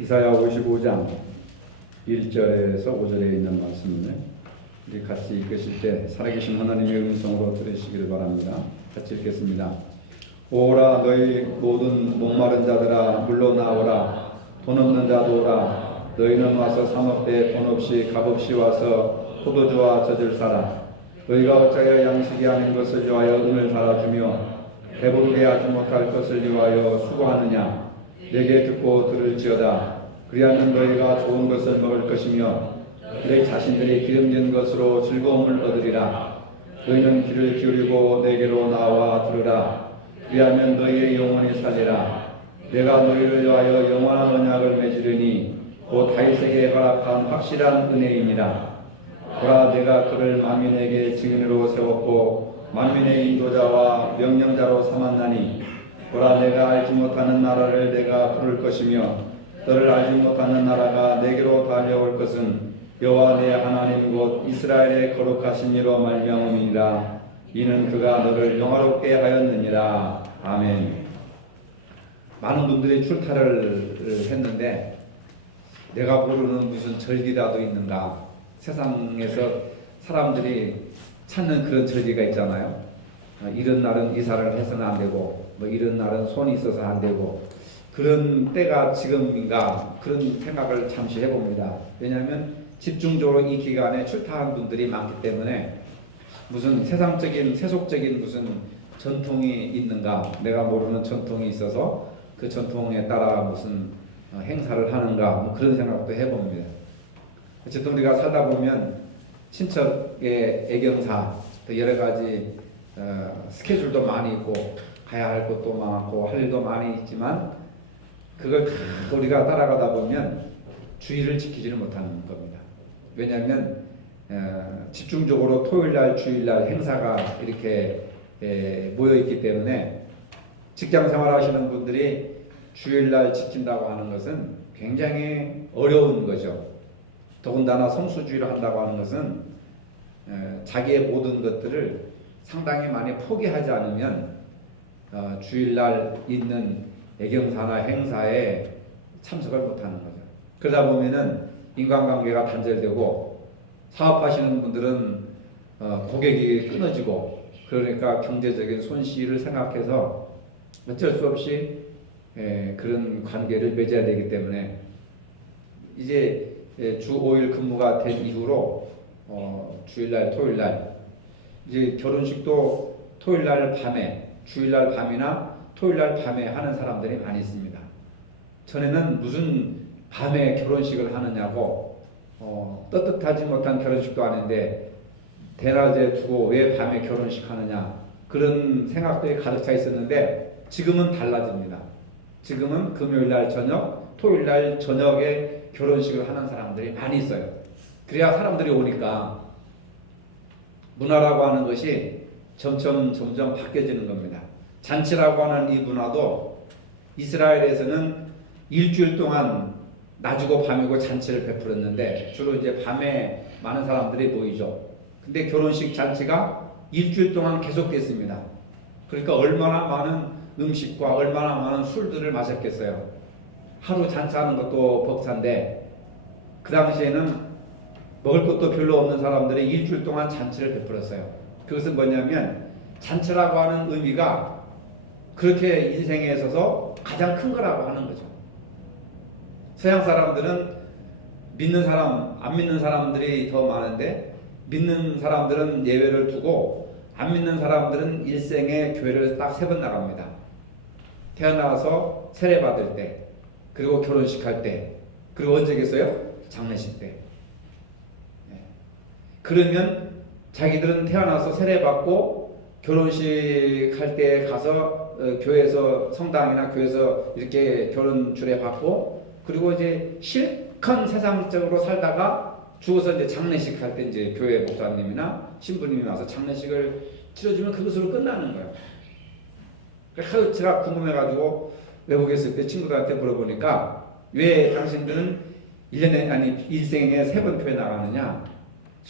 이사야 55장 1절에서 5절에 있는 말씀을 우리 같이 읽으실 때 살아계신 하나님의 음성으로 들으시기를 바랍니다. 같이 읽겠습니다. 오라 너희 모든 목마른 자들아 물러나오라. 돈 없는 자도 오라. 너희는 와서 사먹되 돈 없이 값없이 와서 포도주와 젖을 사라. 너희가 어찌하여 양식이 아닌 것을 위하여 은을 달아주며 배부르게 하지 못할 것을 위하여 수고하느냐. 내게 듣고 들을지어다. 그리하면 너희가 좋은 것을 먹을 것이며 너희 자신들이 기름진 것으로 즐거움을 얻으리라. 너희는 귀를 기울이고 내게로 나와 들으라. 그리하면 너희의 영혼이 살리라. 내가 너희를 위하여 영원한 언약을 맺으려니 곧 다윗에게 허락한 확실한 은혜이니라. 보라 내가 그를 만민에게 증인으로 세웠고 만민의 인도자와 명령자로 삼았나니 보라 내가 알지 못하는 나라를 내가 부를 것이며 너를 알지 못하는 나라가 내게로 달려올 것은 여호와 내 하나님 곧 이스라엘의 거룩하신 이로 말미암음이니라. 이는 그가 너를 영화롭게 하였느니라. 아멘. 많은 분들이 출타를 했는데 내가 모르는 무슨 절기라도 있는가. 세상에서 사람들이 찾는 그런 절기가 있잖아요. 이런 날은 이사를 해서는 안 되고 뭐 이런 날은 손이 있어서 안 되고 그런 때가 지금인가 그런 생각을 잠시 해봅니다. 왜냐하면 집중적으로 이 기간에 출타한 분들이 많기 때문에 무슨 세상적인 세속적인 무슨 전통이 있는가, 내가 모르는 전통이 있어서 그 전통에 따라 무슨 행사를 하는가 뭐 그런 생각도 해봅니다. 어쨌든 우리가 살다 보면 친척의 애경사 또 여러 가지 스케줄도 많이 있고 가야 할 것도 많고 할 일도 많이 있지만 그걸 다 우리가 따라가다 보면 주의를 지키지를 못하는 겁니다. 왜냐하면 집중적으로 토요일날 주일날 행사가 이렇게 모여있기 때문에 직장생활 하시는 분들이 주일날 지킨다고 하는 것은 굉장히 어려운 거죠. 더군다나 성수주의를 한다고 하는 것은 자기의 모든 것들을 상당히 많이 포기하지 않으면 주일날 있는 애경사나 행사에 참석을 못하는 거죠. 그러다 보면은 인간관계가 단절되고 사업하시는 분들은 고객이 끊어지고 그러니까 경제적인 손실을 생각해서 어쩔 수 없이 그런 관계를 맺어야 되기 때문에 이제 주 5일 근무가 된 이후로 주일날 토요일날 이제 결혼식도 토요일날 밤에 주일날 밤이나 토요일날 밤에 하는 사람들이 많이 있습니다. 전에는 무슨 밤에 결혼식을 하느냐고 떳떳하지 못한 결혼식도 하는데 대낮에 두고 왜 밤에 결혼식 하느냐 그런 생각들이 가득 차 있었는데 지금은 달라집니다. 지금은 금요일날 저녁, 토요일날 저녁에 결혼식을 하는 사람들이 많이 있어요. 그래야 사람들이 오니까 문화라고 하는 것이 점점 바뀌어지는 겁니다. 잔치라고 하는 이 문화도 이스라엘에서는 일주일 동안 낮이고 밤이고 잔치를 베풀었는데 주로 이제 밤에 많은 사람들이 모이죠. 근데 결혼식 잔치가 일주일 동안 계속됐습니다. 그러니까 얼마나 많은 음식과 얼마나 많은 술들을 마셨겠어요. 하루 잔치하는 것도 벅찬데 그 당시에는 먹을 것도 별로 없는 사람들이 일주일 동안 잔치를 베풀었어요. 그것은 뭐냐면 잔치라고 하는 의미가 그렇게 인생에 있어서 가장 큰 거라고 하는 거죠. 서양 사람들은 믿는 사람, 안 믿는 사람들이 더 많은데 믿는 사람들은 예외를 두고 안 믿는 사람들은 일생에 교회를 딱 3번 나갑니다. 태어나서 세례 받을 때, 그리고 결혼식 할 때, 그리고 언제겠어요? 장례식 때. 그러면 자기들은 태어나서 세례 받고 결혼식 할 때 가서 교회에서 성당이나 교회에서 이렇게 결혼 주례 받고 그리고 이제 실컷 세상적으로 살다가 죽어서 이제 장례식 할 때 이제 교회 목사님이나 신부님이 와서 장례식을 치러주면 그것으로 끝나는 거예요. 그래서 제가 궁금해가지고 외국에 있을 때 친구들한테 물어보니까 왜 당신들은 1년에 아니 일생에 3번 교회 나가느냐?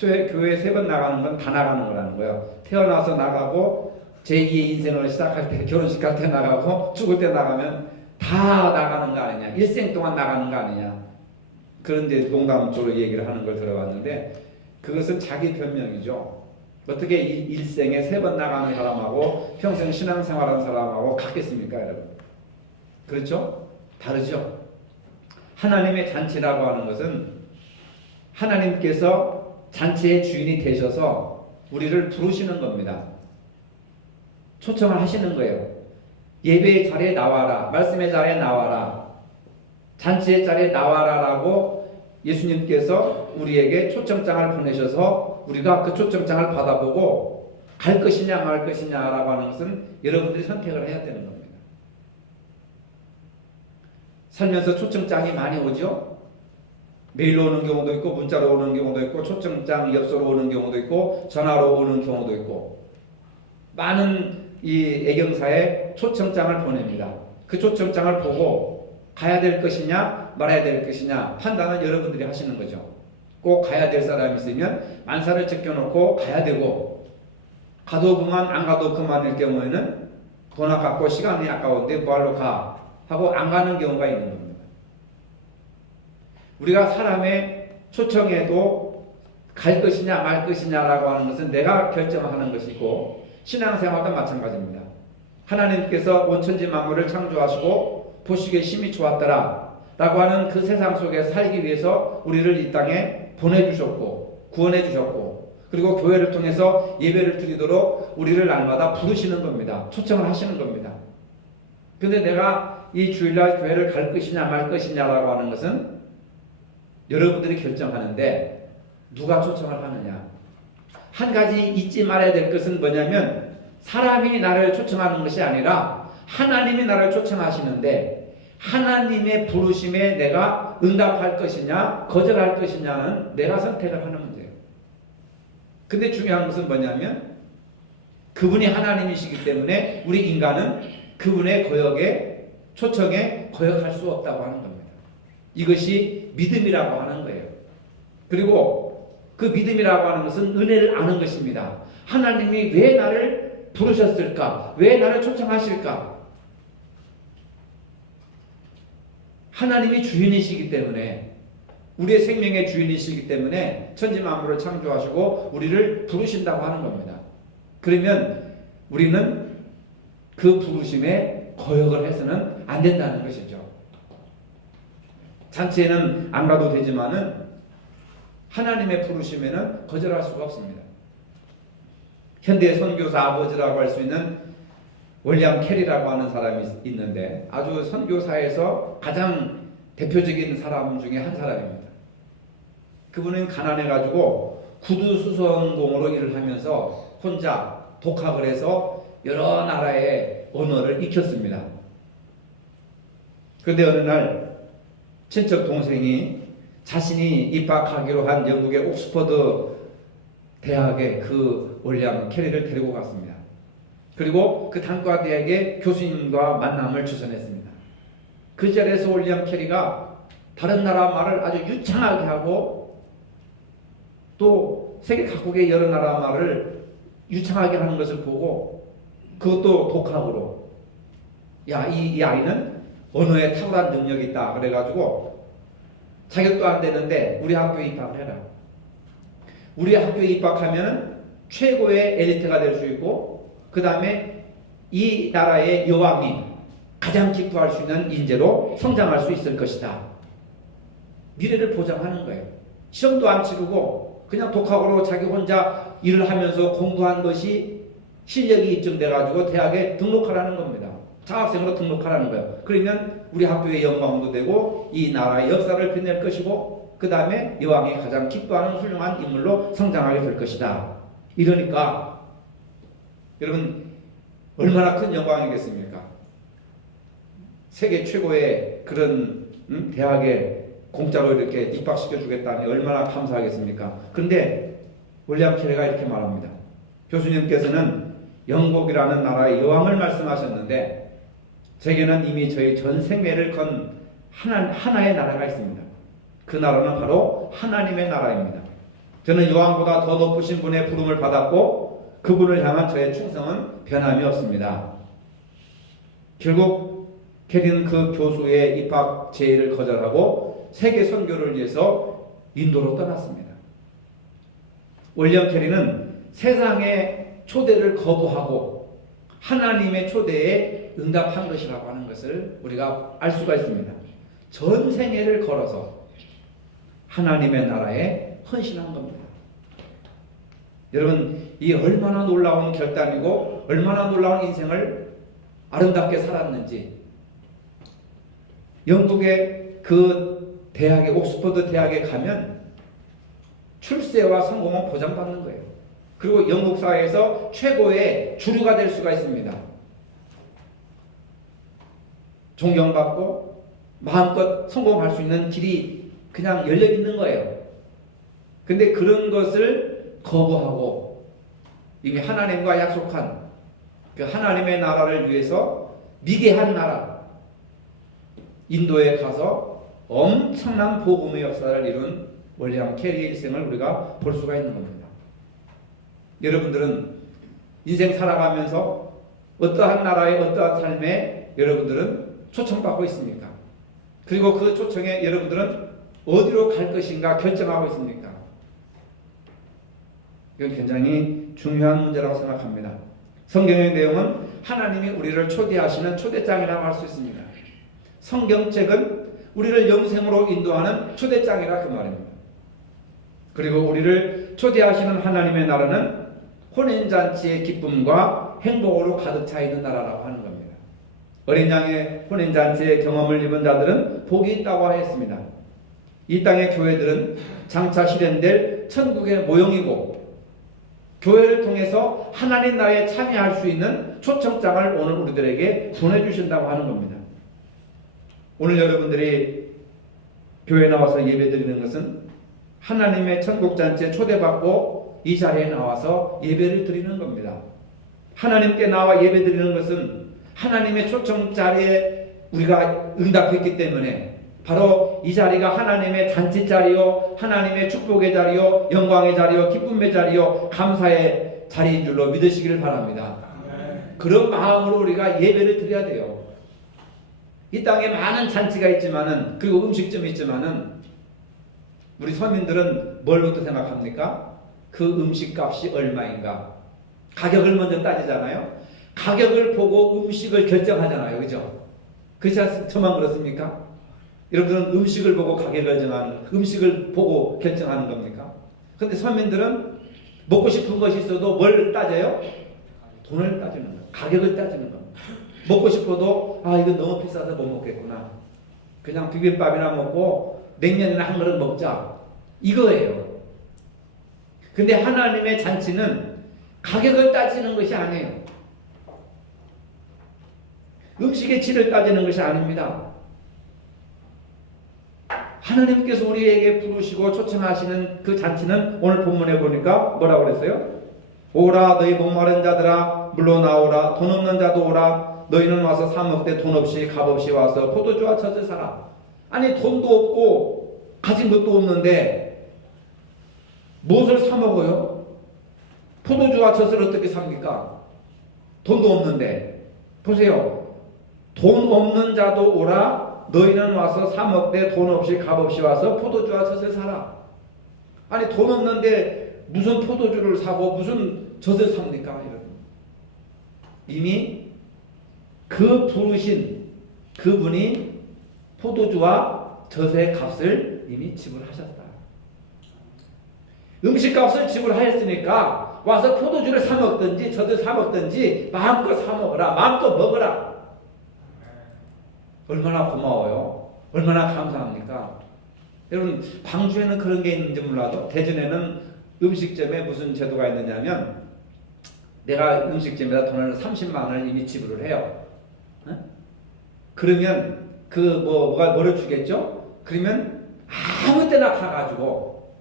교회 3번 나가는 건 다 나가는 거라는 거예요. 태어나서 나가고 제2의 인생을 시작할 때 결혼식 할 때 나가고 죽을 때 나가면 다 다 나가는 거 아니냐, 일생 동안 나가는 거 아니냐, 그런데 농담적으로 얘기를 하는 걸 들어봤는데 그것은 자기 변명이죠. 어떻게 일생에 3번 나가는 사람하고 평생 신앙생활하는 사람하고 같겠습니까, 여러분? 그렇죠? 다르죠. 하나님의 잔치라고 하는 것은 하나님께서 잔치의 주인이 되셔서 우리를 부르시는 겁니다. 초청을 하시는 거예요. 예배의 자리에 나와라, 말씀의 자리에 나와라, 잔치의 자리에 나와라라고 예수님께서 우리에게 초청장을 보내셔서 우리가 그 초청장을 받아보고 갈 것이냐 말 것이냐라고 하는 것은 여러분들이 선택을 해야 되는 겁니다. 살면서 초청장이 많이 오죠. 메일로 오는 경우도 있고 문자로 오는 경우도 있고 초청장 엽서로 오는 경우도 있고 전화로 오는 경우도 있고 많은 이 애경사에 초청장을 보냅니다. 그 초청장을 보고 가야 될 것이냐 말아야 될 것이냐 판단은 여러분들이 하시는 거죠. 꼭 가야 될 사람이 있으면 만사를 제껴놓고 가야 되고 가도 그만 안 가도 그만일 경우에는 돈 아깝고 시간이 아까운데 뭐하러 가 하고 안 가는 경우가 있는 겁니다. 우리가 사람의 초청에도 갈 것이냐 말 것이냐라고 하는 것은 내가 결정하는 것이고 신앙생활도 마찬가지입니다. 하나님께서 온천지 만물을 창조하시고 보시기에 심히 좋았더라 라고 하는 그 세상 속에 살기 위해서 우리를 이 땅에 보내주셨고 구원해 주셨고 그리고 교회를 통해서 예배를 드리도록 우리를 날마다 부르시는 겁니다. 초청을 하시는 겁니다. 그런데 내가 이 주일날 교회를 갈 것이냐 말 것이냐라고 하는 것은 여러분들이 결정하는데 누가 초청을 하느냐. 한 가지 잊지 말아야 될 것은 뭐냐면 사람이 나를 초청하는 것이 아니라 하나님이 나를 초청하시는데 하나님의 부르심에 내가 응답할 것이냐 거절할 것이냐는 내가 선택을 하는 문제예요. 근데 중요한 것은 뭐냐면 그분이 하나님이시기 때문에 우리 인간은 그분의 거역에 초청에 거역할 수 없다고 하는 겁니다. 이것이 믿음이라고 하는 거예요. 그리고 그 믿음이라고 하는 것은 은혜를 아는 것입니다. 하나님이 왜 나를 부르셨을까? 왜 나를 초청하실까? 하나님이 주인이시기 때문에 우리의 생명의 주인이시기 때문에 천지 만물을 창조하시고 우리를 부르신다고 하는 겁니다. 그러면 우리는 그 부르심에 거역을 해서는 안 된다는 것이죠. 잔치에는 안 가도 되지만은 하나님의 부르심에는 거절할 수가 없습니다. 현대 선교사 아버지라고 할 수 있는 윌리엄 캐리라고 하는 사람이 있는데 아주 선교사에서 가장 대표적인 사람 중에 한 사람입니다. 그분은 가난해가지고 구두수선공으로 일을 하면서 혼자 독학을 해서 여러 나라의 언어를 익혔습니다. 그런데 어느 날 친척 동생이 자신이 입학하기로 한 영국의 옥스퍼드 대학에 그 윌리엄 캐리를 데리고 갔습니다. 그리고 그 단과 대학의 교수님과 만남을 주선했습니다. 그 자리에서 윌리엄 캐리가 다른 나라 말을 아주 유창하게 하고 또 세계 각국의 여러 나라 말을 유창하게 하는 것을 보고 그것도 독학으로 이 아이는 언어에 탁월한 능력이 있다 그래가지고 자격도 안 되는데 우리 학교에 입학을 해라. 우리 학교에 입학하면 최고의 엘리트가 될 수 있고 그 다음에 이 나라의 여왕이 가장 기뻐할 수 있는 인재로 성장할 수 있을 것이다. 미래를 보장하는 거예요. 시험도 안 치르고 그냥 독학으로 자기 혼자 일을 하면서 공부한 것이 실력이 입증돼가지고 대학에 등록하라는 겁니다. 장학생으로 등록하라는 거예요. 그러면 우리 학교의 영광도 되고 이 나라의 역사를 빛낼 것이고 그 다음에 여왕이 가장 기뻐하는 훌륭한 인물로 성장하게 될 것이다. 이러니까 여러분 얼마나 큰 영광이겠습니까? 세계 최고의 그런 대학에 공짜로 이렇게 입학시켜 주겠다니 얼마나 감사하겠습니까? 그런데 윌리엄 캐리가 이렇게 말합니다. 교수님께서는 영국이라는 나라의 여왕을 말씀하셨는데 제게는 이미 저희 전 생애를 건 하나의 나라가 있습니다. 그 나라는 바로 하나님의 나라입니다. 저는 여왕보다 더 높으신 분의 부름을 받았고 그분을 향한 저의 충성은 변함이 없습니다. 결국 캐리는 그 교수의 입학 제의를 거절하고 세계 선교를 위해서 인도로 떠났습니다. 윌리엄 캐리는 세상의 초대를 거부하고 하나님의 초대에 응답한 것이라고 하는 것을 우리가 알 수가 있습니다. 전 생애를 걸어서 하나님의 나라에 헌신한 겁니다. 여러분, 이 얼마나 놀라운 결단이고 얼마나 놀라운 인생을 아름답게 살았는지, 영국의 그 대학에, 옥스퍼드 대학에 가면 출세와 성공은 보장받는 거예요. 그리고 영국 사회에서 최고의 주류가 될 수가 있습니다. 존경받고 마음껏 성공할 수 있는 길이 그냥 열려 있는 거예요. 근데 그런 것을 거부하고 이미 하나님과 약속한 그 하나님의 나라를 위해서 미개한 나라 인도에 가서 엄청난 복음의 역사를 이룬 윌리엄 캐리의 일생을 우리가 볼 수가 있는 겁니다. 여러분들은 인생 살아가면서 어떠한 나라의 어떠한 삶에 여러분들은 초청받고 있습니까? 그리고 그 초청에 여러분들은 어디로 갈 것인가 결정하고 있습니까? 이건 굉장히 중요한 문제라고 생각합니다. 성경의 내용은 하나님이 우리를 초대하시는 초대장이라고 할 수 있습니다. 성경책은 우리를 영생으로 인도하는 초대장이라 그 말입니다. 그리고 우리를 초대하시는 하나님의 나라는 혼인잔치의 기쁨과 행복으로 가득 차 있는 나라라고 하는 겁니다. 어린 양의 혼인잔치의 경험을 입은 자들은 복이 있다고 하였습니다. 이 땅의 교회들은 장차 실현될 천국의 모형이고 교회를 통해서 하나님 나라에 참여할 수 있는 초청장을 오늘 우리들에게 보내주신다고 하는 겁니다. 오늘 여러분들이 교회에 나와서 예배드리는 것은 하나님의 천국잔치에 초대받고 이 자리에 나와서 예배를 드리는 겁니다. 하나님께 나와 예배드리는 것은 하나님의 초청 자리에 우리가 응답했기 때문에 바로 이 자리가 하나님의 잔치 자리요, 하나님의 축복의 자리요, 영광의 자리요, 기쁨의 자리요, 감사의 자리인 줄로 믿으시기를 바랍니다. 그런 마음으로 우리가 예배를 드려야 돼요. 이 땅에 많은 잔치가 있지만은, 그리고 음식점이 있지만은 우리 서민들은 뭘부터 생각합니까? 그 음식값이 얼마인가? 가격을 먼저 따지잖아요. 가격을 보고 음식을 결정하잖아요. 그죠? 그렇지 저만 그렇습니까? 여러분들은 음식을 보고 가격을 정하는, 음식을 보고 결정하는 겁니까? 근데 서민들은 먹고 싶은 것이 있어도 뭘 따져요? 돈을 따지는 거예요. 가격을 따지는 겁니다. 먹고 싶어도 이거 너무 비싸서 못 먹겠구나. 그냥 비빔밥이나 먹고 냉면이나 한 그릇 먹자. 이거예요. 근데 하나님의 잔치는 가격을 따지는 것이 아니에요. 음식의 질을 따지는 것이 아닙니다. 하나님께서 우리에게 부르시고 초청하시는 그 잔치는 오늘 본문에 보니까 뭐라고 그랬어요? 오라 너희 목마른 자들아 물러나오라 돈 없는 자도 오라 너희는 와서 사 먹되 돈 없이 값 없이 와서 포도주와 젖을 사라. 아니 돈도 없고 가진 것도 없는데 무엇을 사 먹어요? 포도주와 젖을 어떻게 삽니까? 돈도 없는데. 보세요. 돈 없는 자도 오라 너희는 와서 사 먹되 돈 없이 값 없이 와서 포도주와 젖을 사라. 아니 돈 없는데 무슨 포도주를 사고 무슨 젖을 삽니까? 여러분. 이미 그 부르신 그분이 포도주와 젖의 값을 이미 지불하셨다. 음식값을 지불하였으니까 와서 포도주를 사 먹든지 젖을 사 먹든지 마음껏 사 먹어라. 마음껏 먹어라. 얼마나 고마워요. 얼마나 감사합니까? 여러분 광주에는 그런 게 있는지 몰라도 대전에는 음식점에 무슨 제도가 있느냐면 내가 음식점에다 돈을 30만 원을 이미 지불을 해요. 그러면 뭐를 주겠죠? 그러면 아무 때나 가가지고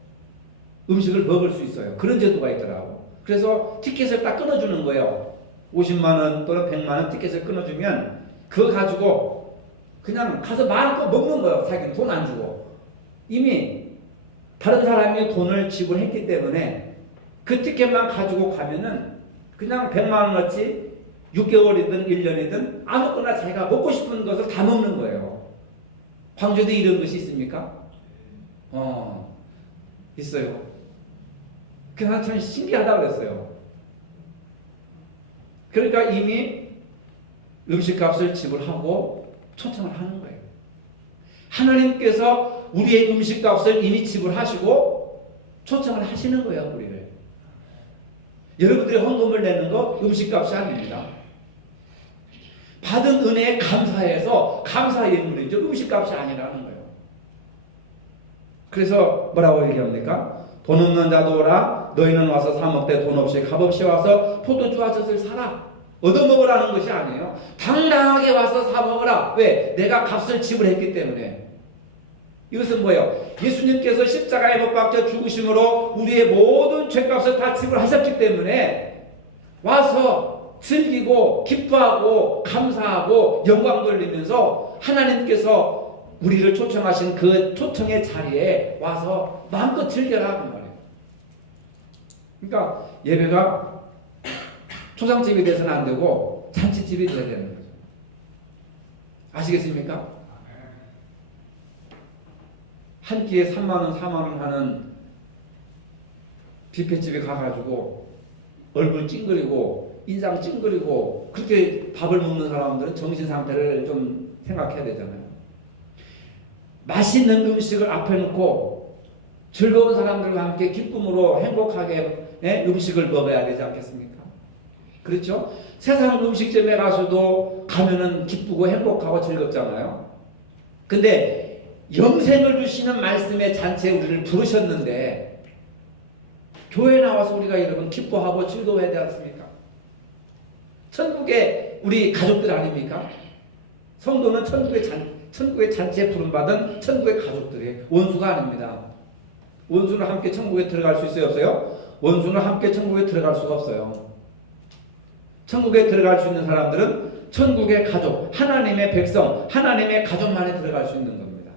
음식을 먹을 수 있어요. 그런 제도가 있더라고. 그래서 티켓을 딱 끊어주는 거예요. 50만 원 또는 100만 원 티켓을 끊어주면 그거 가지고 그냥 가서 마음껏 먹는 거예요. 자기는 돈 안 주고. 이미 다른 사람이 돈을 지불했기 때문에 그 티켓만 가지고 가면은 그냥 100만 원어치 6개월이든 1년이든 아무거나 자기가 먹고 싶은 것을 다 먹는 거예요. 광주도 이런 것이 있습니까? 있어요. 그래서 참 신기하다고 그랬어요. 그러니까 이미 음식값을 지불하고 초청을 하는 거예요. 하나님께서 우리의 음식값을 이미 지불하시고 초청을 하시는 거예요, 우리를. 여러분들이 헌금을 내는 거 음식값이 아닙니다. 받은 은혜에 감사해서 감사 예물이죠. 음식값이 아니라는 거예요. 그래서 뭐라고 얘기합니까? 돈 없는 자도 오라. 너희는 와서 사 먹되 돈 없이 값없이 와서 포도주와 젖을 사라. 얻어먹으라는 것이 아니에요. 당당하게 와서 사 먹으라. 왜? 내가 값을 지불했기 때문에. 이것은 뭐예요? 예수님께서 십자가에 못 박혀 죽으심으로 우리의 모든 죄값을 다 지불하셨기 때문에 와서 즐기고 기뻐하고 감사하고 영광 돌리면서 하나님께서 우리를 초청하신 그 초청의 자리에 와서 마음껏 즐겨라 그 말이에요. 그러니까 예배가 초상집이 돼서는 안 되고 잔치집이 돼야 되는 거죠. 아시겠습니까? 한 끼에 3만원, 4만원 하는 뷔페집에 가가지고 얼굴 찡그리고 인상 찡그리고 그렇게 밥을 먹는 사람들은 정신 상태를 좀 생각해야 되잖아요. 맛있는 음식을 앞에 놓고 즐거운 사람들과 함께 기쁨으로 행복하게 음식을 먹어야 되지 않겠습니까? 그렇죠? 세상 음식점에 가서도 가면은 기쁘고 행복하고 즐겁잖아요. 근데 영생을 주시는 말씀의 잔치에 우리를 부르셨는데 교회에 나와서 우리가 여러분 기뻐하고 즐거워해야 되지 않습니까? 천국의 우리 가족들 아닙니까? 성도는 천국의 잔치에 부름받은 천국의 가족들이 원수가 아닙니다. 원수는 함께 천국에 들어갈 수 있어요? 없어요? 원수는 함께 천국에 들어갈 수가 없어요. 천국에 들어갈 수 있는 사람들은 천국의 가족, 하나님의 백성, 하나님의 가족만에 들어갈 수 있는 겁니다.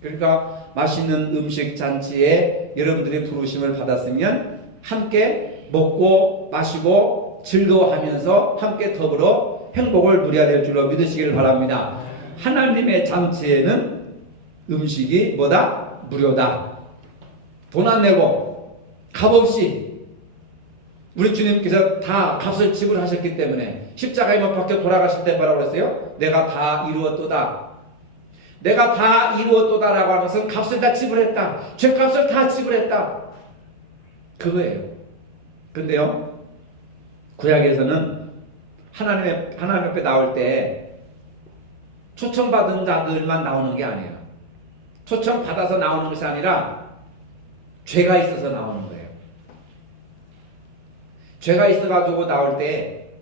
그러니까 맛있는 음식 잔치에 여러분들이 부르심을 받았으면 함께 먹고 마시고 즐거워하면서 함께 더불어 행복을 누려야 될 줄로 믿으시기를 바랍니다. 하나님의 잔치에는 음식이 뭐다? 무료다. 돈 안 내고 값없이 우리 주님께서 다 값을 지불하셨기 때문에 십자가에 못 박혀 돌아가실 때 뭐라고 그랬어요? 내가 다 이루었도다. 내가 다 이루었도다라고 하는 것은 값을 다 지불했다. 죄값을 다 지불했다. 그거예요. 근데요, 구약에서는 하나님 앞에 나올 때 초청받은 자들만 나오는 게 아니에요. 초청받아서 나오는 것이 아니라 죄가 있어서 나오는 거예요. 죄가 있어가지고 나올 때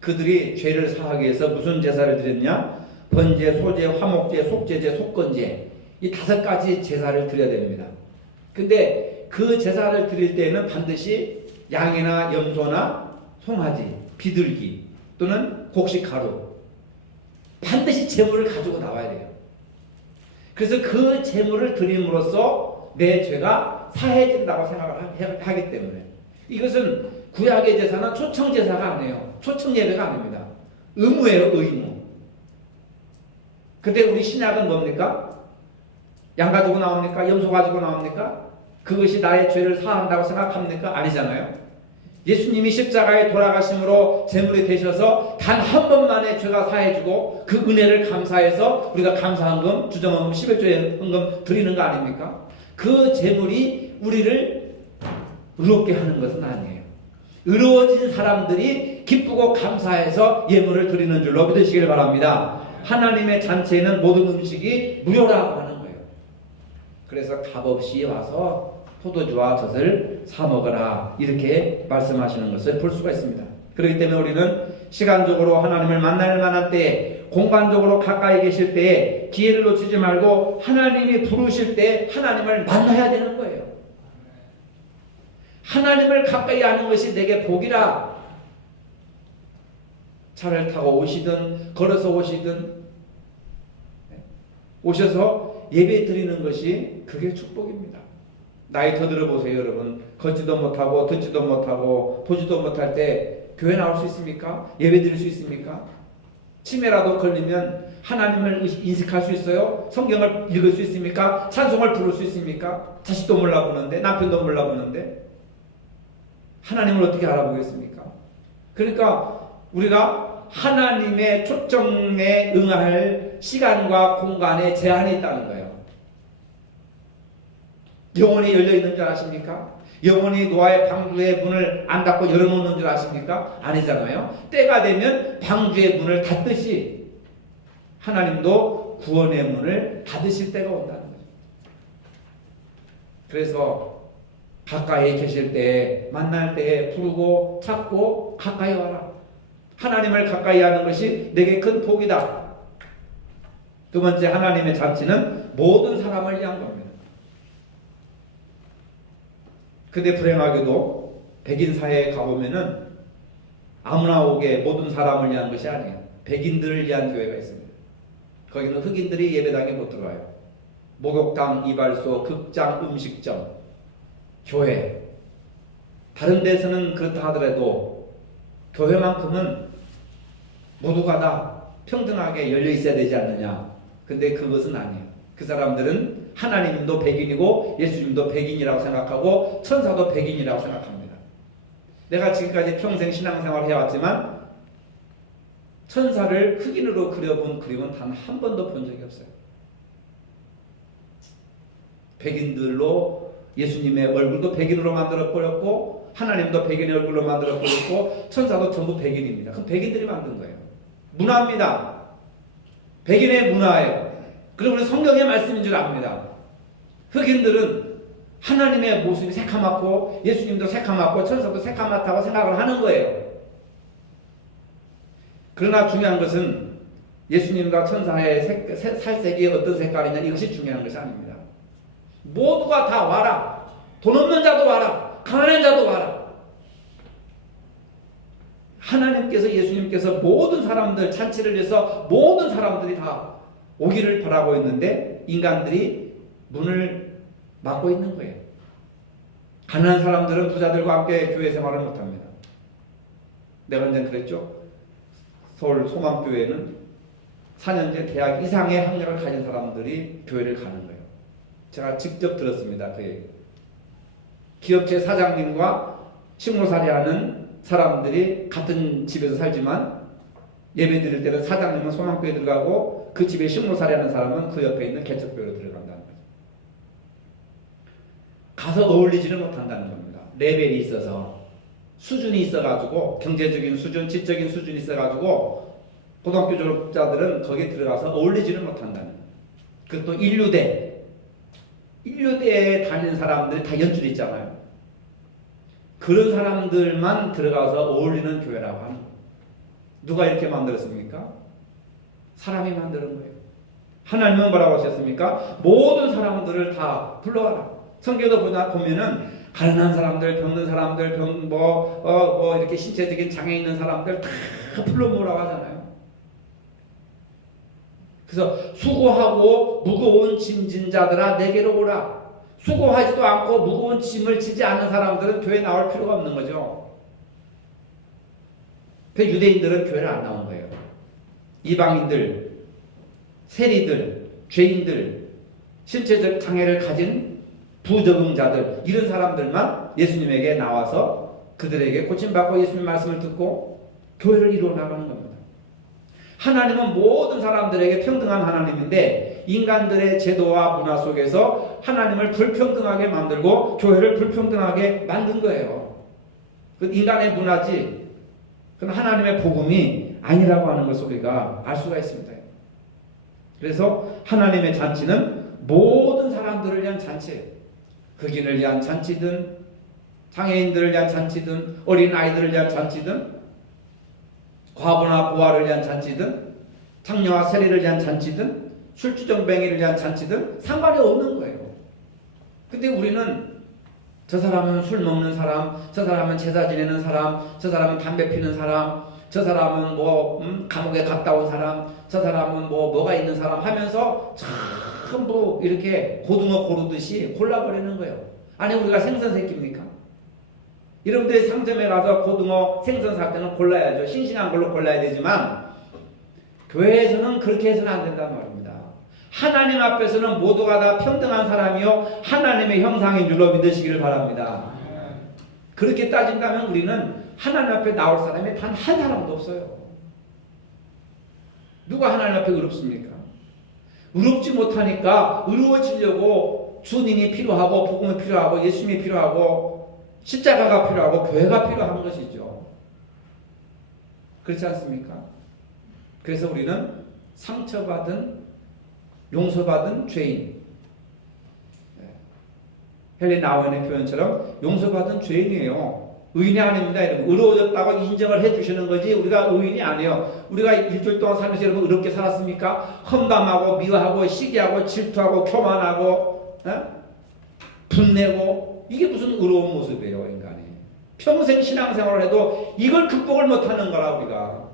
그들이 죄를 사하기 위해서 무슨 제사를 드렸냐? 번제, 소제, 화목제, 속제제, 속건제 이 5가지 제사를 드려야 됩니다. 근데 그 제사를 드릴 때는 반드시 양이나 염소나 송아지, 비둘기 또는 곡식가루 반드시 제물을 가지고 나와야 돼요. 그래서 그 제물을 드림으로써 내 죄가 사해진다고 생각을 하기 때문에 이것은 구약의 제사는 초청 제사가 아니에요. 초청 예배가 아닙니다. 의무예요, 의무. 근데 우리 신약은 뭡니까? 양 가지고 나옵니까? 염소 가지고 나옵니까? 그것이 나의 죄를 사한다고 생각합니까? 아니잖아요. 예수님이 십자가에 돌아가심으로 제물이 되셔서 단 한 번만에 죄가 사해지고 그 은혜를 감사해서 우리가 감사헌금, 주정헌금, 11조의 헌금 드리는 거 아닙니까? 그 제물이 우리를 의롭게 하는 것은 아니에요. 의로워진 사람들이 기쁘고 감사해서 예물을 드리는 줄로 믿으시길 바랍니다. 하나님의 잔치에는 모든 음식이 무료라고 하는 거예요. 그래서 값없이 와서 포도주와 젖을 사 먹어라 이렇게 말씀하시는 것을 볼 수가 있습니다. 그렇기 때문에 우리는 시간적으로 하나님을 만날 만한 때에 공간적으로 가까이 계실 때에 기회를 놓치지 말고 하나님이 부르실 때 하나님을 만나야 되는 거예요. 하나님을 가까이 하는 것이 내게 복이라. 차를 타고 오시든 걸어서 오시든 오셔서 예배 드리는 것이 그게 축복입니다. 나이 더 들어보세요, 여러분. 걷지도 못하고 듣지도 못하고 보지도 못할 때 교회 나올 수 있습니까? 예배 드릴 수 있습니까? 치매라도 걸리면 하나님을 인식할 수 있어요? 성경을 읽을 수 있습니까? 찬송을 부를 수 있습니까? 자식도 몰라보는데, 남편도 몰라보는데 하나님을 어떻게 알아보겠습니까? 그러니까 우리가 하나님의 초청에 응할 시간과 공간에 제한이 있다는 거예요. 영원히 열려있는 줄 아십니까? 영원히 노아의 방주의 문을 안 닫고 열어놓는 줄 아십니까? 아니잖아요. 때가 되면 방주의 문을 닫듯이 하나님도 구원의 문을 닫으실 때가 온다는 거죠. 그래서 가까이 계실 때, 만날 때 부르고 찾고 가까이 와라. 하나님을 가까이 하는 것이 내게 큰 복이다. 두 번째, 하나님의 잔치는 모든 사람을 위한 겁니다. 근데 불행하게도 백인 사회에 가보면은 아무나 오게 모든 사람을 위한 것이 아니에요. 백인들을 위한 교회가 있습니다. 거기는 흑인들이 예배당에 못 들어가요. 목욕탕, 이발소, 극장, 음식점, 교회. 다른 데서는 그렇다 하더라도 교회만큼은 모두가 다 평등하게 열려 있어야 되지 않느냐. 근데 그것은 아니에요. 그 사람들은 하나님도 백인이고 예수님도 백인이라고 생각하고 천사도 백인이라고 생각합니다. 내가 지금까지 평생 신앙생활을 해왔지만 천사를 흑인으로 그려본 그림은 단 한 번도 본 적이 없어요. 백인들로 예수님의 얼굴도 백인으로 만들어 버렸고 하나님도 백인의 얼굴로 만들어 버렸고 천사도 전부 백인입니다. 그럼 백인들이 만든 거예요. 문화입니다. 백인의 문화예요. 그리고 우리 성경의 말씀인 줄 압니다. 흑인들은 하나님의 모습이 새카맣고 예수님도 새카맣고 천사도 새카맣다고 생각을 하는 거예요. 그러나 중요한 것은 예수님과 천사의 살색이 어떤 색깔이냐 이것이 중요한 것이 아닙니다. 모두가 다 와라. 돈 없는 자도 와라. 가난한 자도 와라. 하나님께서 예수님께서 모든 사람들 잔치를 위해서 모든 사람들이 다 오기를 바라고 있는데 인간들이 문을 막고 있는 거예요. 가난한 사람들은 부자들과 함께 교회 생활을 못합니다. 내가 언제 그랬죠? 서울 소망교회는 4년제 대학 이상의 학력을 가진 사람들이 교회를 가는 거예요. 제가 직접 들었습니다. 그 얘기. 기업체 사장님과 식모살이하는 사람들이 같은 집에서 살지만 예배 드릴 때는 사장님은 소망교회 들어가고 그 집에 식모살이하는 사람은 그 옆에 있는 개척교회로 들어간다는 거예요. 가서 어울리지는 못한다는 겁니다. 레벨이 있어서 수준이 있어가지고 경제적인 수준, 지적인 수준이 있어가지고 고등학교 졸업자들은 거기에 들어가서 어울리지는 못한다는 거예요. 그것도 인류대에 다니는 사람들이 다 연줄이 있잖아요. 그런 사람들만 들어가서 어울리는 교회라고 하는 거예요. 누가 이렇게 만들었습니까? 사람이 만드는 거예요. 하나님은 뭐라고 하셨습니까? 모든 사람들을 다 불러와라. 성경도 보면은 가난한 사람들, 병든 사람들, 이렇게 신체적인 장애 있는 사람들 다 불러 모으라고 하잖아요. 그래서 수고하고 무거운 짐진 자들아 내게로 오라. 수고하지도 않고 무거운 짐을 지지 않는 사람들은 교회에 나올 필요가 없는 거죠. 그 유대인들은 교회를 안 나온 거예요. 이방인들, 세리들, 죄인들, 신체적 장애를 가진 부적응자들 이런 사람들만 예수님에게 나와서 그들에게 고침받고 예수님 말씀을 듣고 교회를 이루어 나가는 겁니다. 하나님은 모든 사람들에게 평등한 하나님인데 인간들의 제도와 문화 속에서 하나님을 불평등하게 만들고 교회를 불평등하게 만든 거예요. 그 인간의 문화지 그건 하나님의 복음이 아니라고 하는 것을 우리가 알 수가 있습니다. 그래서 하나님의 잔치는 모든 사람들을 위한 잔치예요. 흑인을 위한 잔치든 장애인들을 위한 잔치든 어린 아이들을 위한 잔치든 과부나 고아를 위한 잔치든 장녀와 세리를 위한 잔치든 술주정뱅이를 위한 잔치든 상관이 없는 거예요. 근데 우리는 저 사람은 술 먹는 사람, 저 사람은 제사 지내는 사람, 저 사람은 담배 피는 사람, 저 사람은 감옥에 갔다 온 사람, 저 사람은 뭐가 있는 사람 하면서 전부 이렇게 고등어 고르듯이 골라버리는 거예요. 아니 우리가 생선 새끼입니까? 여러분들이 상점에 가서 고등어, 생선 살 때는 골라야죠. 싱싱한 걸로 골라야 되지만 교회에서는 그렇게 해서는 안 된단 말입니다. 하나님 앞에서는 모두가 다 평등한 사람이요 하나님의 형상인 줄로 믿으시기를 바랍니다. 그렇게 따진다면 우리는 하나님 앞에 나올 사람이 단 한 사람도 없어요. 누가 하나님 앞에 의롭습니까? 의롭지 못하니까 의로워지려고 주님이 필요하고 복음이 필요하고 예수님이 필요하고 십자가가 필요하고 교회가 필요한 것이죠. 그렇지 않습니까? 그래서 우리는 상처받은 용서받은 죄인, 헬렌 나우엔의 표현처럼 용서받은 죄인이에요. 의인이 아닙니다. 여러분. 의로워졌다고 인정을 해주시는 거지 우리가 의인이 아니에요. 우리가 일주일 동안 살면서 여러분 의롭게 살았습니까? 험담하고 미워하고 시기하고 질투하고 교만하고 분내고 이게 무슨 의로운 모습이에요. 인간이. 평생 신앙생활을 해도 이걸 극복을 못하는 거라 우리가.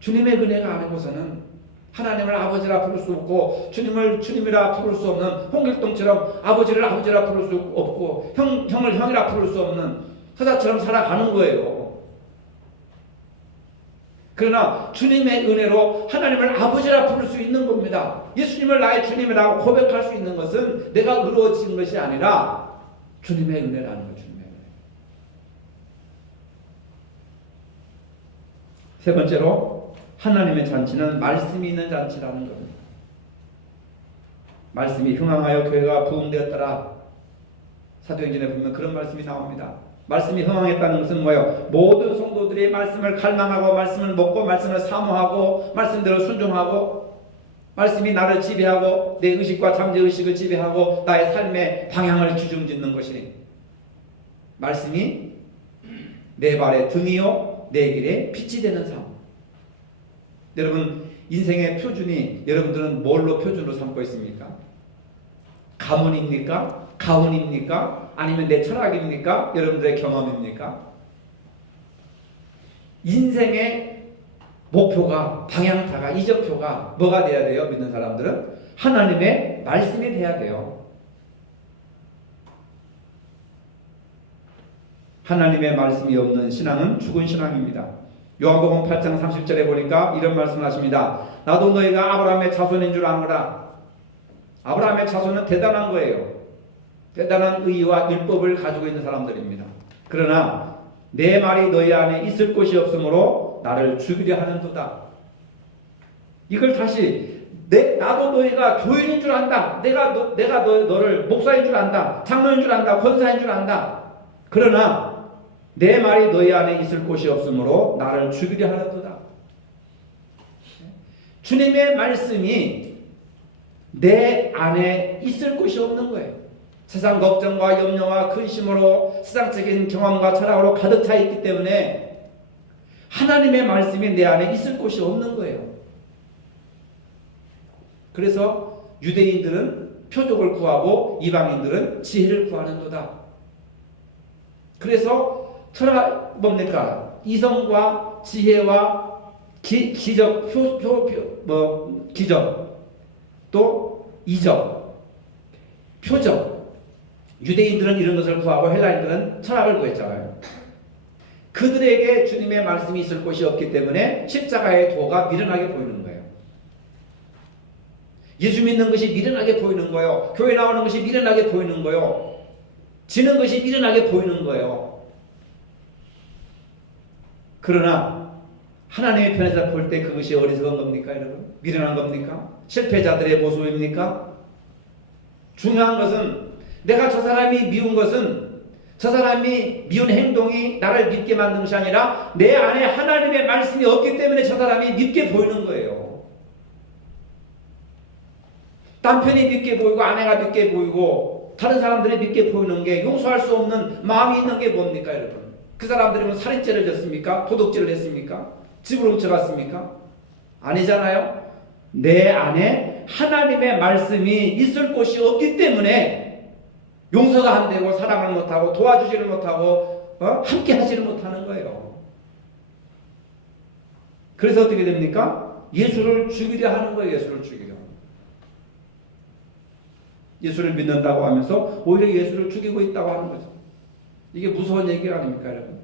주님의 은혜가 아니고서는 하나님을 아버지라 부를 수 없고 주님을 주님이라 부를 수 없는 홍길동처럼 아버지를 아버지라 부를 수 없고 형을 형이라 부를 수 없는 허사처럼 살아가는 거예요. 그러나 주님의 은혜로 하나님을 아버지라 부를 수 있는 겁니다. 예수님을 나의 주님이라고 고백할 수 있는 것은 내가 의로워진 것이 아니라 주님의 은혜라는 거죠. 주님의 은혜. 세 번째로 하나님의 잔치는 말씀이 있는 잔치라는 겁니다. 말씀이 흥황하여 교회가 부흥되었더라. 사도행전에 보면 그런 말씀이 나옵니다. 말씀이 흥황했다는 것은 뭐예요? 모든 성도들이 말씀을 갈망하고 말씀을 먹고 말씀을 사모하고 말씀대로 순종하고 말씀이 나를 지배하고 내 의식과 잠재의식을 지배하고 나의 삶의 방향을 기준짓는 것이니 말씀이 내 발의 등이요 내 길에 빛이 되는 삶. 여러분 인생의 표준이 여러분들은 뭘로 표준으로 삼고 있습니까? 가문입니까? 가훈입니까? 아니면 내 철학입니까? 여러분들의 경험입니까? 인생의 목표가 방향타가 이적표가 뭐가 돼야 돼요? 믿는 사람들은 하나님의 말씀이 돼야 돼요. 하나님의 말씀이 없는 신앙은 죽은 신앙입니다. 요한복음 8장 30절에 보니까 이런 말씀을 하십니다. 나도 너희가 아브라함의 자손인 줄 아노라. 아브라함의 자손은 대단한 거예요. 대단한 의와 율법을 가지고 있는 사람들입니다. 그러나 내 말이 너희 안에 있을 곳이 없으므로 나를 죽이려 하는도다. 이걸 다시 나도 너희가 교인인 줄 안다. 내가 너를 목사인 줄 안다. 장로인 줄 안다. 권사인 줄 안다. 그러나 내 말이 너희 안에 있을 곳이 없으므로 나를 죽이려 하는도다. 주님의 말씀이 내 안에 있을 곳이 없는 거예요. 세상 걱정과 염려와 근심으로 세상적인 경험과 철학으로 가득 차 있기 때문에 하나님의 말씀이 내 안에 있을 곳이 없는 거예요. 그래서 유대인들은 표적을 구하고 이방인들은 지혜를 구하는도다. 그래서 철학 뭡니까? 이성과 지혜와 기적, 기적, 또 이적, 표적. 유대인들은 이런 것을 구하고 헬라인들은 철학을 구했잖아요. 그들에게 주님의 말씀이 있을 곳이 없기 때문에 십자가의 도가 미련하게 보이는 거예요. 예수 믿는 것이 미련하게 보이는 거예요. 교회 나오는 것이 미련하게 보이는 거예요. 지는 것이 미련하게 보이는 거예요. 그러나 하나님의 편에서 볼 때 그것이 어리석은 겁니까, 여러분? 미련한 겁니까? 실패자들의 모습입니까? 중요한 것은 내가 저 사람이 미운 것은 저 사람이 미운 행동이 나를 믿게 만든 것이 아니라 내 안에 하나님의 말씀이 없기 때문에 저 사람이 믿게 보이는 거예요. 남편이 믿게 보이고 아내가 믿게 보이고 다른 사람들이 믿게 보이는 게 용서할 수 없는 마음이 있는 게 뭡니까, 여러분? 그 사람들이 뭐 살인죄를 졌습니까? 도둑질을 했습니까? 집을 훔쳐갔습니까? 아니잖아요. 내 안에 하나님의 말씀이 있을 곳이 없기 때문에 용서가 안 되고 사랑을 못하고 도와주지를 못하고 함께 하지를 못하는 거예요. 그래서 어떻게 됩니까? 예수를 죽이려 하는 거예요. 예수를 죽이려. 예수를 믿는다고 하면서 오히려 예수를 죽이고 있다고 하는 거죠. 이게 무서운 얘기 아닙니까, 여러분?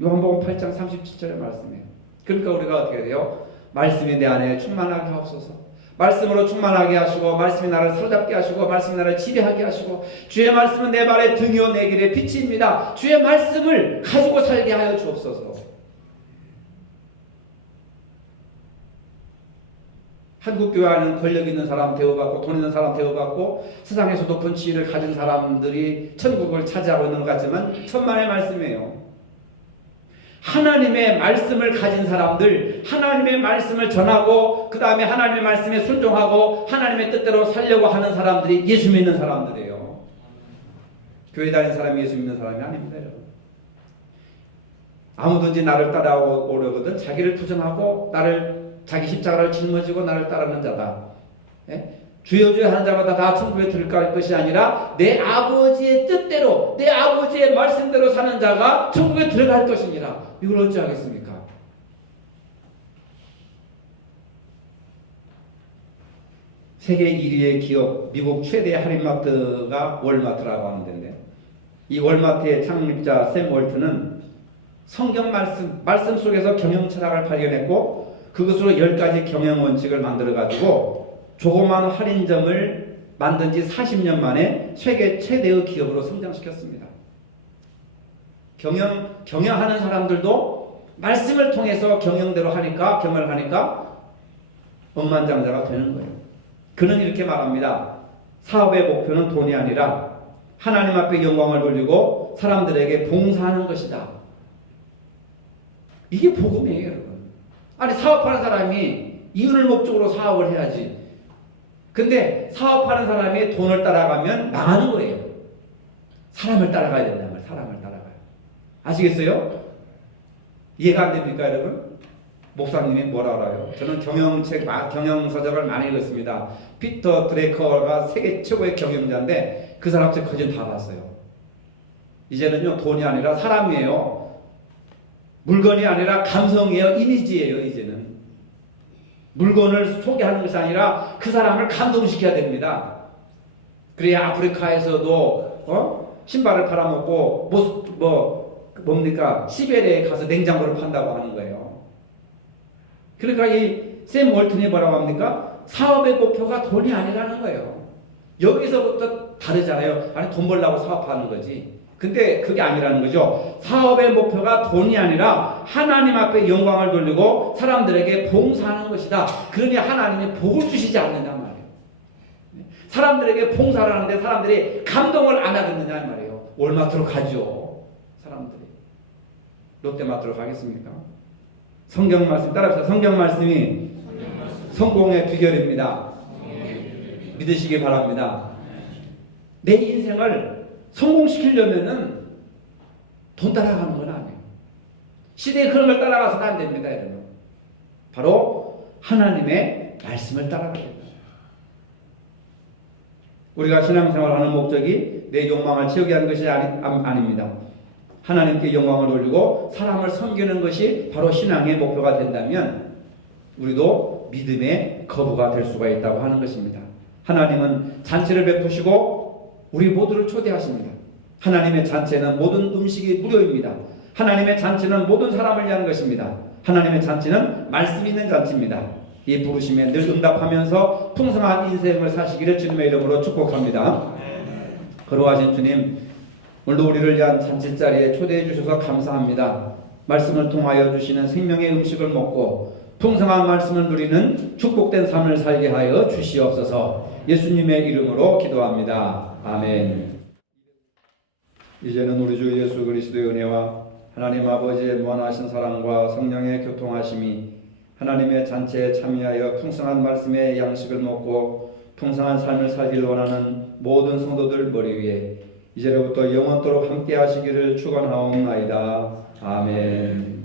요한복음 8장 37절의 말씀이에요. 그러니까 우리가 어떻게 돼요? 말씀이 내 안에 충만하게 하옵소서. 말씀으로 충만하게 하시고, 말씀이 나를 사로잡게 하시고, 말씀이 나를 지배하게 하시고, 주의 말씀은 내 발의 등이요 내 길의 빛입니다. 주의 말씀을 가지고 살게 하여 주옵소서. 한국교회 안에는 권력 있는 사람 대우받고 돈 있는 사람 대우받고 세상에서 높은 지위를 가진 사람들이 천국을 차지하고 있는 것 같지만 천만의 말씀이에요. 하나님의 말씀을 가진 사람들, 하나님의 말씀을 전하고 그 다음에 하나님의 말씀에 순종하고 하나님의 뜻대로 살려고 하는 사람들이 예수 믿는 사람들이에요. 교회 다니는 사람이 예수 믿는 사람이 아닙니다, 여러분. 아무든지 나를 따라오려거든 자기를 부정하고 나를 자기 십자가를 짊어지고 나를 따르는 자다. 예? 주여 주여 하는 자마다 다 천국에 들어갈 것이 아니라 내 아버지의 뜻대로 내 아버지의 말씀대로 사는 자가 천국에 들어갈 것이니라. 이걸 어찌하겠습니까? 세계 1위의 기업, 미국 최대 할인마트가 월마트라고 하는 데인데 이 월마트의 창립자 샘 월트는 성경 말씀 속에서 경영 철학을 발견했고 그것으로 10가지 경영 원칙을 만들어가지고 조그만 할인점을 만든 지 40년 만에 세계 최대의 기업으로 성장시켰습니다. 경영하는 사람들도 말씀을 통해서 경영대로 하니까, 경영을 하니까 억만장자가 되는 거예요. 그는 이렇게 말합니다. 사업의 목표는 돈이 아니라 하나님 앞에 영광을 돌리고 사람들에게 봉사하는 것이다. 이게 복음이에요, 여러분. 아니, 사업하는 사람이 이윤을 목적으로 사업을 해야지. 근데 사업하는 사람이 돈을 따라가면 망하는 거예요. 사람을 따라가야 된다는 거예요. 사람을 따라가요. 아시겠어요? 이해가 안 됩니까, 여러분? 목사님이 뭐라 알아요? 저는 경영서적을 많이 읽었습니다. 피터 드레커가 세계 최고의 경영자인데 그 사람 책 거진 다 봤어요. 이제는요, 돈이 아니라 사람이에요. 물건이 아니라 감성이에요. 이미지예요, 이제는. 물건을 소개하는 것이 아니라 그 사람을 감동시켜야 됩니다. 그래야 아프리카에서도 신발을 팔아먹고 뭡니까? 시베리아에 가서 냉장고를 판다고 하는 거예요. 그러니까 이 샘 월튼이 뭐라고 합니까? 사업의 목표가 돈이 아니라는 거예요. 여기서부터 다르잖아요. 아니, 돈 벌려고 사업하는 거지. 근데 그게 아니라는 거죠. 사업의 목표가 돈이 아니라 하나님 앞에 영광을 돌리고 사람들에게 봉사하는 것이다. 그러니 하나님이 복을 주시지 않는단 말이에요. 사람들에게 봉사를 하는데 사람들이 감동을 안 하겠느냐 말이에요. 월마트로 가죠. 사람들이. 롯데마트로 가겠습니까? 성경 말씀 따라합시다. 성경 말씀이 성공의 비결입니다. 믿으시기 바랍니다. 내 인생을 성공시키려면은 돈 따라가는 건 아니에요. 시대의 그런 걸 따라가서는 안 됩니다, 여러분. 바로 하나님의 말씀을 따라가야 됩니다. 우리가 신앙생활하는 목적이 내 욕망을 채우게 하는 것이 아닙니다. 하나님께 영광을 돌리고 사람을 섬기는 것이 바로 신앙의 목표가 된다면 우리도 믿음의 거부가 될 수가 있다고 하는 것입니다. 하나님은 잔치를 베푸시고 우리 모두를 초대하십니다. 하나님의 잔치에는 모든 음식이 무료입니다. 하나님의 잔치는 모든 사람을 위한 것입니다. 하나님의 잔치는 말씀 있는 잔치입니다. 이 부르심에 늘 응답하면서 풍성한 인생을 사시기를 주님의 이름으로 축복합니다. 거룩하신 주님, 오늘도 우리를 위한 잔치자리에 초대해 주셔서 감사합니다. 말씀을 통하여 주시는 생명의 음식을 먹고 풍성한 말씀을 누리는 축복된 삶을 살게 하여 주시옵소서. 예수님의 이름으로 기도합니다. 아멘. 이제는 우리 주 예수 그리스도의 은혜와 하나님 아버지의 무한하신 사랑과 성령의 교통하심이 하나님의 잔치에 참여하여 풍성한 말씀의 양식을 먹고 풍성한 삶을 살길 원하는 모든 성도들 머리 위에 이제로부터 영원토록 함께 하시기를 축원하옵나이다. 아멘.